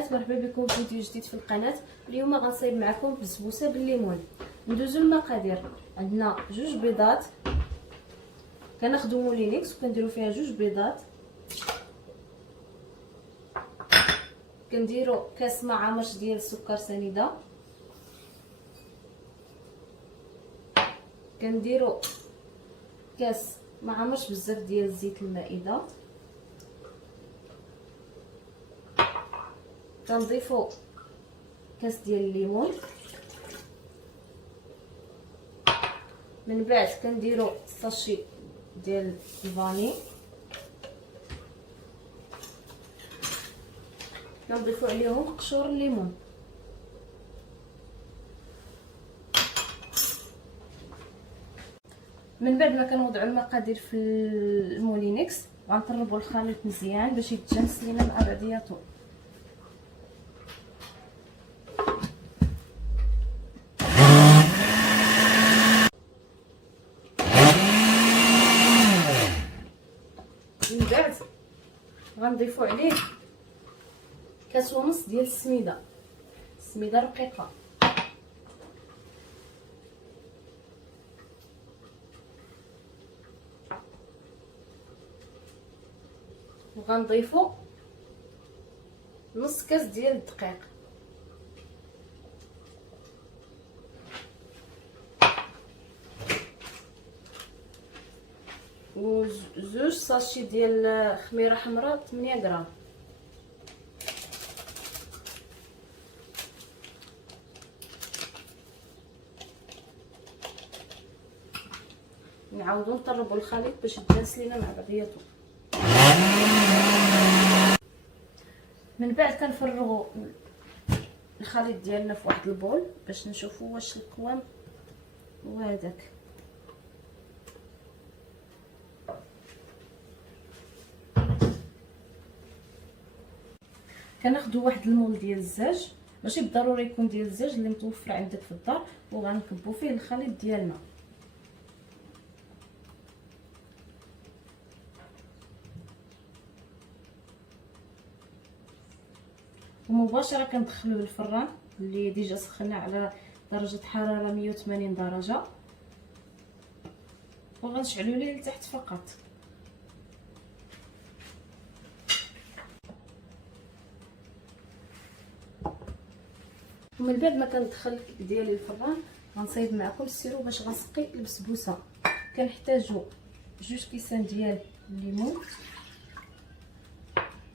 البنات، مرحبا بكم في فيديو جديد في القناه. اليوم غنصايب معكم بسبوسه بالليمون. ندوزو المقادير. عندنا جوج بيضات، كناخذوا مولينكس وكنديروا فيها جوج بيضات. كنديروا كاس معامش ديال السكر سنيده، كنديروا كاس معامش بزاف ديال زيت المائده، كنضيفوا كاس ديال الليمون، من بعد كنديروا ساشي ديال الفاني، كنضيفوا عليهم قشور الليمون. من بعد ما كنوضعوا المقادير في المولينكس غنطربوا الخليط مزيان باش يتجانس لينا مع بعضياتو. من بعد غنضيفوا عليه كاس ونص ديال السميده رقيقه، وغنضيفوا نص كاس ديال الدقيق، وزوج ساشي ديال خميره حمراء 8 غرام. نعاودو نطربوا الخليط باش يتجانس لينا مع بعضياتو. من بعد كنفرغوا الخليط ديالنا في واحد البول باش نشوفوا واش القوام هو هذاك. كناخذوا واحد المول ديال الزاج، ماشي بالضروري يكون ديال الزاج اللي متوفر عندك في الدار، وغنكبوا فيه الخليط ديالنا. ومباشره كندخلوه للفران اللي ديجا سخنا على درجه حراره 180 درجه، وغنشعلوا ليه لتحت فقط. ومن بعد ما كندخل الكيك ديالي الفران غنصايب معكم السيرو باش غنسقي البسبوسه. كنحتاجوا جوج كيسان ديال الليمون،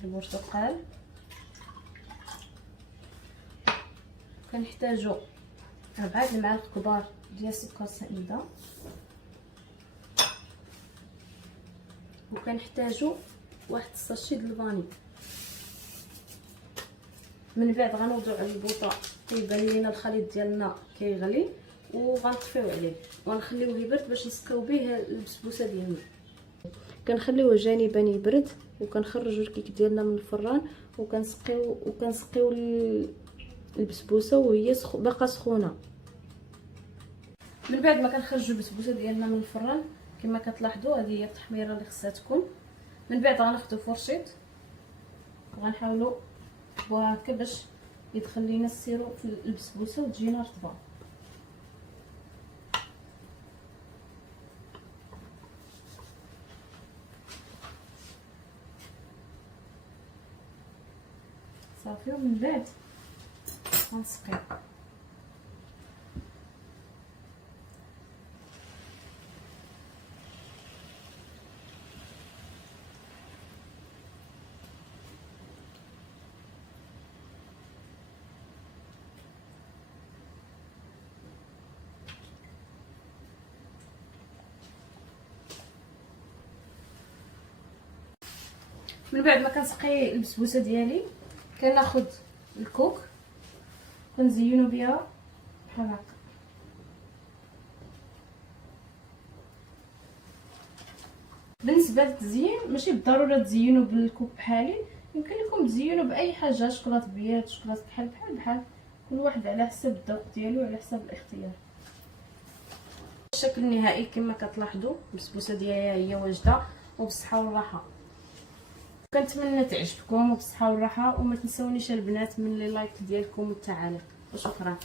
البرتقال، كنحتاجوا 4 المعالق كبار ديال السكر سنيده، وكنحتاجوا واحد الساشي ديال الفاني. من بعد غنوضعوا على البوطه كيبان لينا الخليط ديالنا كيغلي، وغنطفيو عليه ونخليوه يبرد باش نسقيو به البسبوسه ديالنا. كنخليوه جانبا يبرد، وكنخرجوا الكيك ديالنا من الفران وكنسقيو البسبوسه وهي باقا سخونه. من بعد ما كنخرجوا البسبوسه ديالنا من الفران كما كتلاحظوا هذه هي التحميره اللي خصها تكون. من بعد غناخذوا فرشيط وغنحاولوا وهكا باش يدخل لينا السيرو في البسبوسه وتجينا رطبه. صافي. ومن بعد غنسقيو. من بعد ما كنسقي البسبوسه ديالي كناخذ الكوك كنزينو بها بحال هكا. بالنسبه للتزيين ماشي بالضروره تزينوا بالكوك بحالي، يمكن لكم تزينوا باي حاجه، شوكولاط بيض، شوكولاط بحال كل واحد على حسب الذوق ديالو وعلى حسب الاختيار. الشكل النهائي كما كتلاحظوا البسبوسه ديالي هي واجده وبالصحه والراحه. كنتمنى تعجبكم وبصحه والراحه، وما تنسونيش البنات من لي لايك ديالكم والتعاليق، وشكرا.